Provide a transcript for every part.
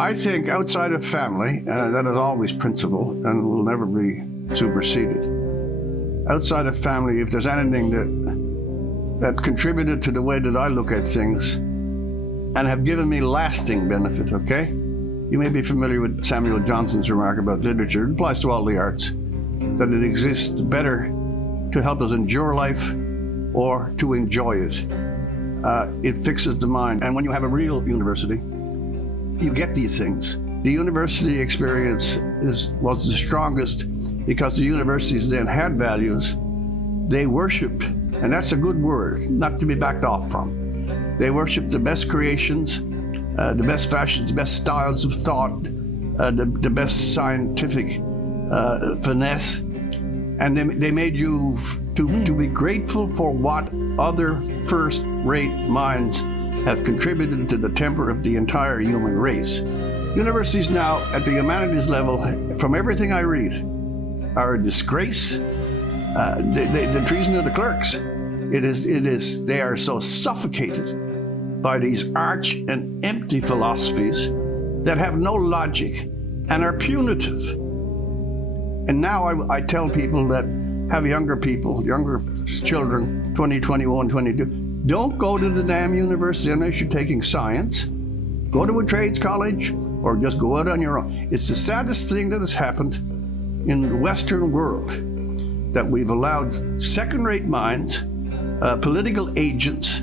I think outside of family, that is always principle and will never be superseded. Outside of family, if there's anything that contributed to the way that I look at things and have given me lasting benefit, okay? You may be familiar with Samuel Johnson's remark about literature. It applies to all the arts, that it exists better to help us endure life or to enjoy it. It fixes the mind. And when you have a real university, you get these things. The university experience was the strongest because the universities then had values. They worshipped, and that's a good word, not to be backed off from. They worshipped the best creations, the best fashions, the best styles of thought, the best scientific finesse, and they made you to be grateful for what other first-rate minds have contributed to the temper of the entire human race. Universities now, at the humanities level, from everything I read, are a disgrace. The treason of the clerks. They are so suffocated by these arch and empty philosophies that have no logic and are punitive. And now I tell people that have younger children, 20, 21, 22, don't go to the damn university unless you're taking science. Go to a trades college or just go out on your own. It's the saddest thing that has happened in the Western world, that we've allowed second-rate minds, political agents,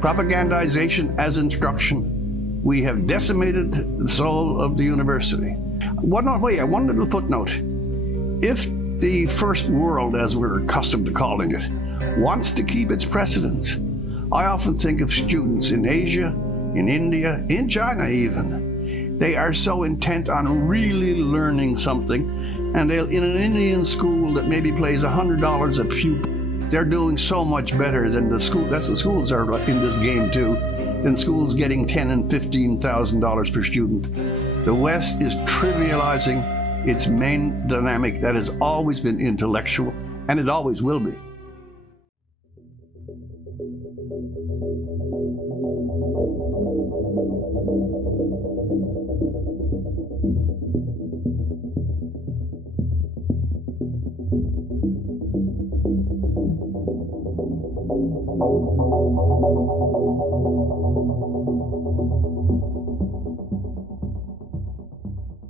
propagandization as instruction. We have decimated the soul of the university. One little footnote. If the first world, as we're accustomed to calling it, wants to keep its precedence, I often think of students in Asia, in India, in China even. They are so intent on really learning something, and they'll, in an Indian school that maybe pays $100 a pupil, they're doing so much better than the school. That's the schools are in this game too, than schools getting $10,000 and $15,000 per student. The West is trivializing its main dynamic that has always been intellectual, and it always will be.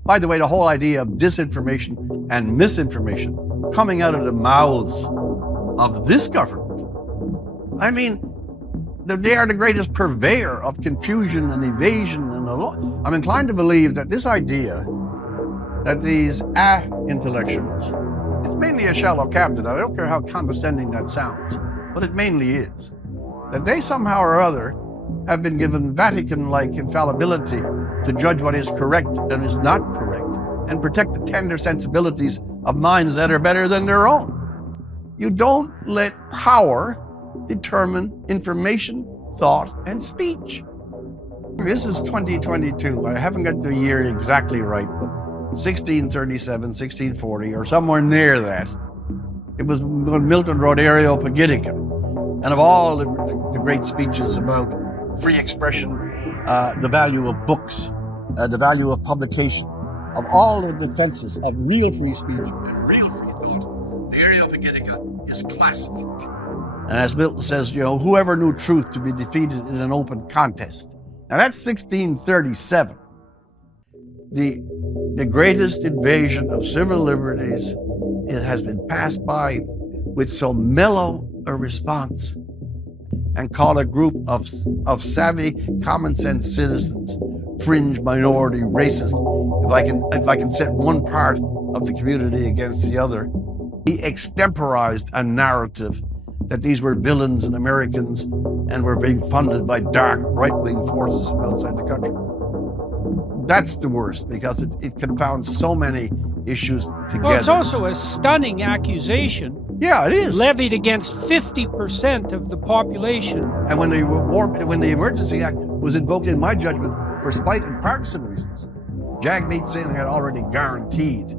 By the way, the whole idea of disinformation and misinformation coming out of the mouths of this government, I mean, they are the greatest purveyor of confusion and evasion and the law. I'm inclined to believe that this idea that these intellectuals, it's mainly a shallow cabinet. I don't care how condescending that sounds, but it mainly is. That they somehow or other have been given Vatican-like infallibility to judge what is correct and is not correct, and protect the tender sensibilities of minds that are better than their own. You don't let power determine information, thought, and speech. This is 2022. I haven't got the year exactly right, but 1637, 1640, or somewhere near that. It was when Milton wrote Areopagitica. And of all the great speeches about free expression, the value of books, the value of publication, of all the defenses of real free speech and real free thought, the Areopagitica is classic. And as Milton says, whoever knew truth to be defeated in an open contest. Now that's 1637. The greatest invasion of civil liberties has been passed by with so mellow a response, and called a group of savvy, common sense citizens, fringe minority racist. If I can set one part of the community against the other, he extemporized a narrative that these were villains and Americans and were being funded by dark right-wing forces outside the country. That's the worst, because it confounds so many issues together. Well, it's also a stunning accusation. Yeah, it is. Levied against 50% of the population. And when the Emergency Act was invoked, in my judgment, for spite and partisan reasons, Jagmeet Singh had already guaranteed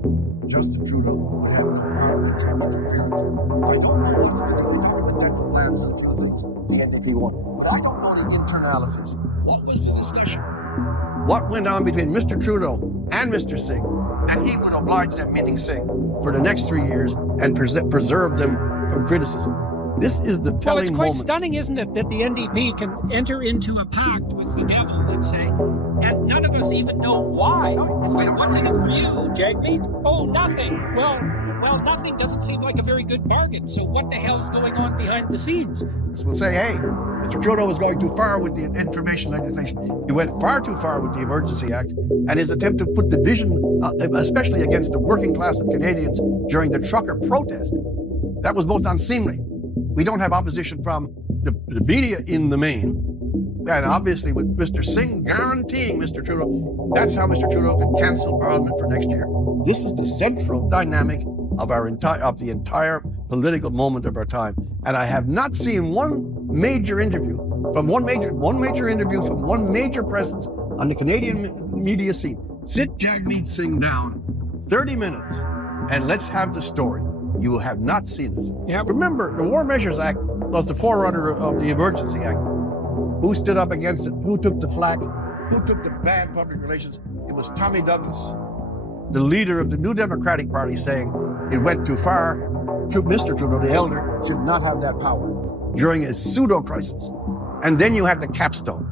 Justin Trudeau would have no parliamentary interference. I don't know what's the deal. They talk about dental plans and a few things the NDP won, but I don't know the internalities. What was the discussion? what went on between Mr. Trudeau and Mr. Singh, and he would oblige them, meaning Singh, for the next 3 years and preserve them from criticism. This is the telling moment. Well, it's quite stunning, isn't it, that the NDP can enter into a pact with the devil, let's say, and none of us even know why. It's like, what's in it for you, Jagmeet? Oh, nothing. Well, nothing doesn't seem like a very good bargain. So what the hell's going on behind the scenes? We'll say, hey, Mr. Trudeau was going too far with the information legislation. He went far too far with the Emergency Act, and his attempt to put division, especially against the working class of Canadians during the trucker protest, that was most unseemly. We don't have opposition from the media in the main, and obviously with Mr. Singh guaranteeing Mr. Trudeau, that's how Mr. Trudeau can cancel Parliament for next year. This is the central dynamic of the entire political moment of our time. And I have not seen one major presence on the Canadian media scene. Sit Jagmeet Singh down 30 minutes and let's have the story. You have not seen it. Yep. Remember, the War Measures Act was the forerunner of the Emergency Act. Who stood up against it? Who took the flak? Who took the bad public relations? It was Tommy Douglas, the leader of the New Democratic Party, saying it went too far. Mr. Trudeau, the elder, should not have that power during a pseudo-crisis. And then you had the capstone,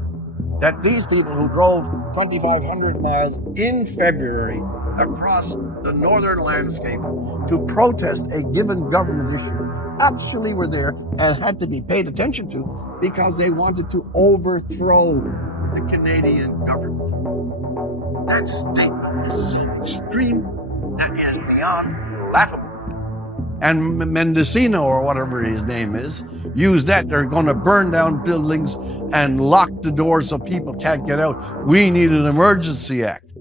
that these people who drove 2,500 miles in February across the northern landscape to protest a given government issue actually were there and had to be paid attention to because they wanted to overthrow the Canadian government. That statement is so extreme that it is beyond laughable. And Mendocino, or whatever his name is, used that. They're going to burn down buildings and lock the doors so people can't get out. We need an emergency act.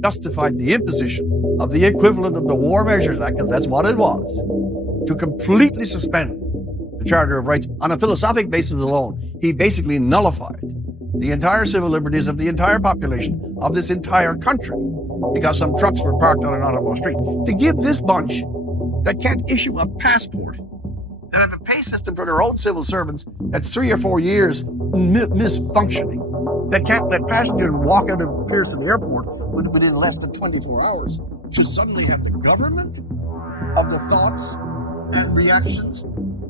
Justified the imposition of the equivalent of the War Measures Act, because that's what it was, to completely suspend the Charter of Rights on a philosophic basis alone. He basically nullified the entire civil liberties of the entire population of this entire country because some trucks were parked on an Ottawa street. To give this bunch that can't issue a passport, that have a pay system for their own civil servants that's 3 or 4 years misfunctioning, that can't let passengers walk out of Pearson Airport within less than 24 hours, should suddenly have the government of the thoughts and reactions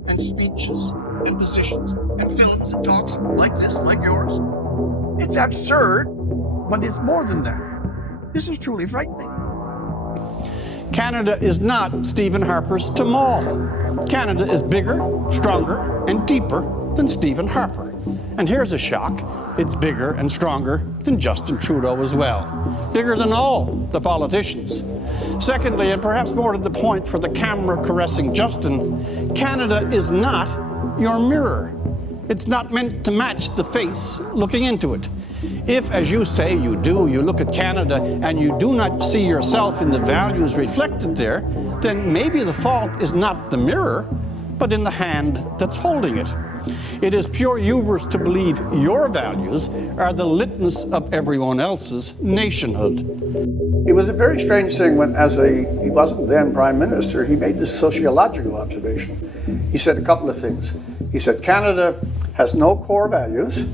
and speeches and positions and films and talks like this, like yours. It's absurd, but it's more than that. This is truly frightening. Canada is not Stephen Harper's Tamal. Canada is bigger, stronger, and deeper than Stephen Harper. And here's a shock. It's bigger and stronger than Justin Trudeau as well. Bigger than all the politicians. Secondly, and perhaps more to the point for the camera-caressing Justin, Canada is not your mirror. It's not meant to match the face looking into it. If, as you say you do, you look at Canada and you do not see yourself in the values reflected there, then maybe the fault is not the mirror, but in the hand that's holding it. It is pure hubris to believe your values are the litmus of everyone else's nationhood. It was a very strange thing when, he wasn't then Prime Minister, he made this sociological observation. He said a couple of things. He said Canada has no core values,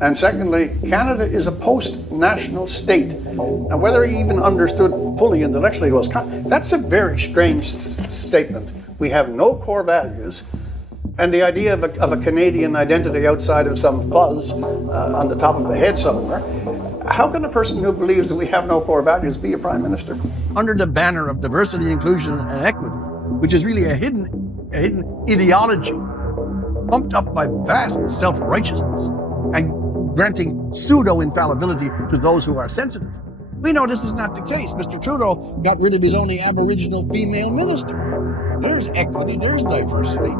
and secondly, Canada is a post-national state. Now, whether he even understood fully intellectually was, that's a very strange statement. We have no core values, and the idea of a Canadian identity outside of some fuzz on the top of the head somewhere. How can a person who believes that we have no core values be a Prime Minister? Under the banner of diversity, inclusion, and equity, which is really a hidden ideology, pumped up by vast self-righteousness and granting pseudo-infallibility to those who are sensitive. We know this is not the case. Mr. Trudeau got rid of his only Aboriginal female minister. There's equity, there's diversity.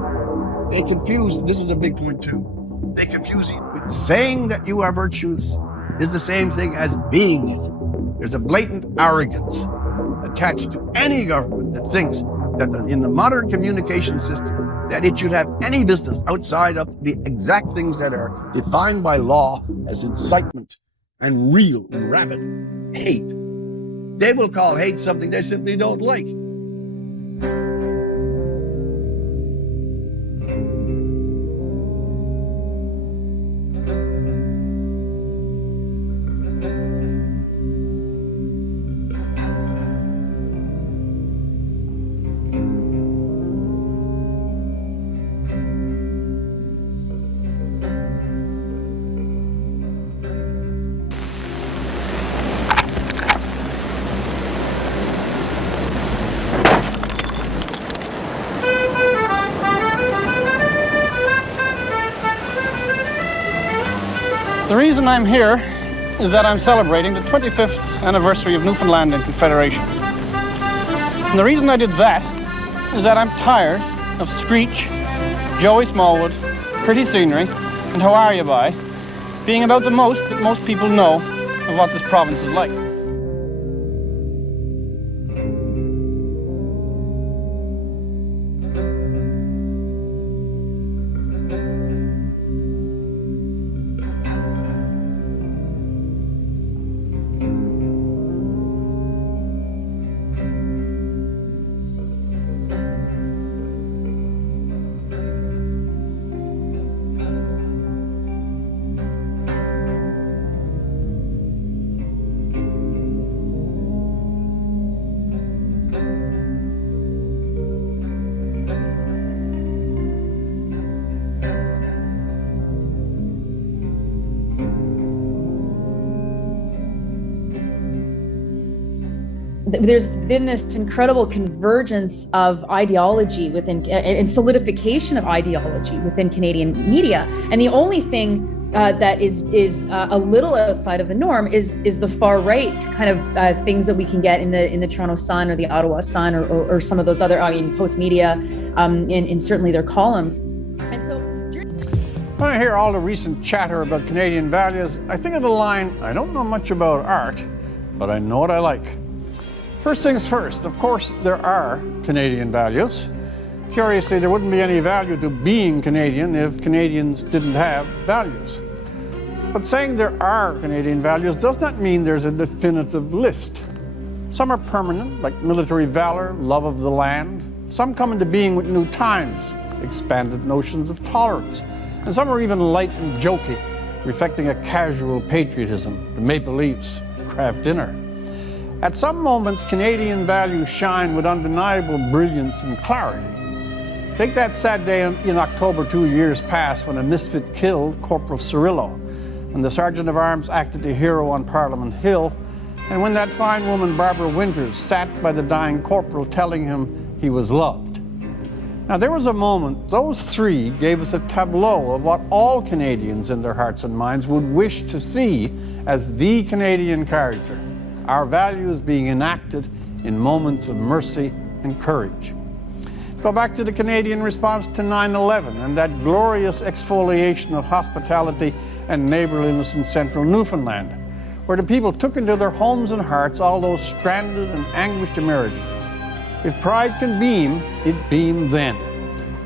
They confuse, this is a big point too, they confuse it with saying that you are virtuous is the same thing as being it. There's a blatant arrogance attached to any government that thinks that in the modern communication system, that it should have any business outside of the exact things that are defined by law as incitement and real rabid hate. They will call hate something they simply don't like. The reason I'm here is that I'm celebrating the 25th anniversary of Newfoundland and Confederation. And the reason I did that is that I'm tired of Screech, Joey Smallwood, Pretty Scenery, and How Are You Bye being about the most that most people know of what this province is like. There's been this incredible convergence of ideology within and solidification of ideology within Canadian media. And the only thing that is a little outside of the norm is the far right kind of things that we can get in the Toronto Sun or the Ottawa Sun or some of those other, Post Media, and certainly their columns. And so when I hear all the recent chatter about Canadian values, I think of the line, I don't know much about art, but I know what I like. First things first, of course, there are Canadian values. Curiously, there wouldn't be any value to being Canadian if Canadians didn't have values. But saying there are Canadian values does not mean there's a definitive list. Some are permanent, like military valor, love of the land. Some come into being with new times, expanded notions of tolerance. And some are even light and jokey, reflecting a casual patriotism, the Maple Leafs, Kraft Dinner. At some moments, Canadian values shine with undeniable brilliance and clarity. Take that sad day in October 2 years past when a misfit killed Corporal Cirillo, when the Sergeant of Arms acted a hero on Parliament Hill, and when that fine woman, Barbara Winters, sat by the dying corporal telling him he was loved. Now, there was a moment, those three gave us a tableau of what all Canadians in their hearts and minds would wish to see as the Canadian character. Our values being enacted in moments of mercy and courage. Go back to the Canadian response to 9/11 and that glorious exfoliation of hospitality and neighborliness in central Newfoundland, where the people took into their homes and hearts all those stranded and anguished Americans. If pride can beam, it beamed then.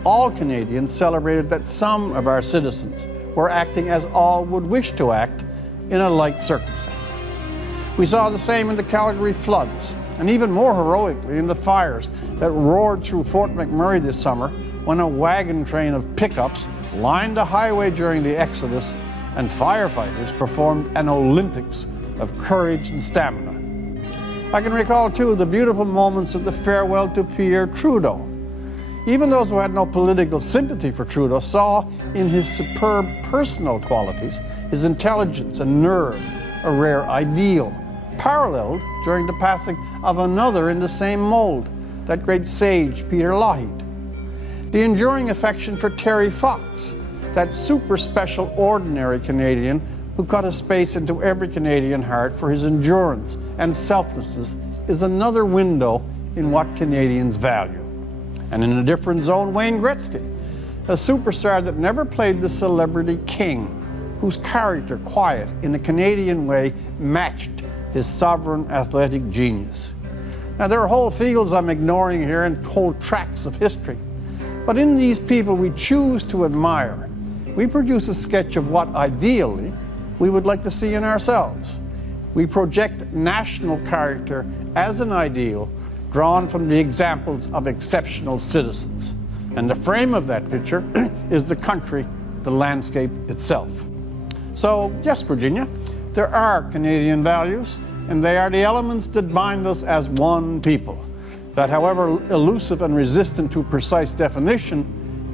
All Canadians celebrated that some of our citizens were acting as all would wish to act in a like circumstance. We saw the same in the Calgary floods, and even more heroically in the fires that roared through Fort McMurray this summer when a wagon train of pickups lined the highway during the exodus and firefighters performed an Olympics of courage and stamina. I can recall, too, the beautiful moments of the farewell to Pierre Trudeau. Even those who had no political sympathy for Trudeau saw in his superb personal qualities, his intelligence and nerve, a rare ideal, paralleled during the passing of another in the same mold, that great sage Peter Lougheed. The enduring affection for Terry Fox, that super special ordinary Canadian who cut a space into every Canadian heart for his endurance and selflessness, is another window in what Canadians value. And in a different zone, Wayne Gretzky, a superstar that never played the celebrity king, whose character, quiet in a Canadian way, matched his sovereign athletic genius. Now, there are whole fields I'm ignoring here and whole tracts of history. But in these people we choose to admire, we produce a sketch of what, ideally, we would like to see in ourselves. We project national character as an ideal drawn from the examples of exceptional citizens. And the frame of that picture is the country, the landscape itself. So, yes, Virginia, there are Canadian values, and they are the elements that bind us as one people. That, however elusive and resistant to precise definition,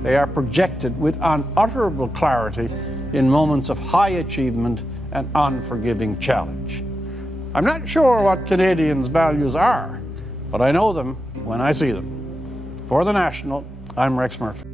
they are projected with unutterable clarity in moments of high achievement and unforgiving challenge. I'm not sure what Canadians' values are, but I know them when I see them. For The National, I'm Rex Murphy.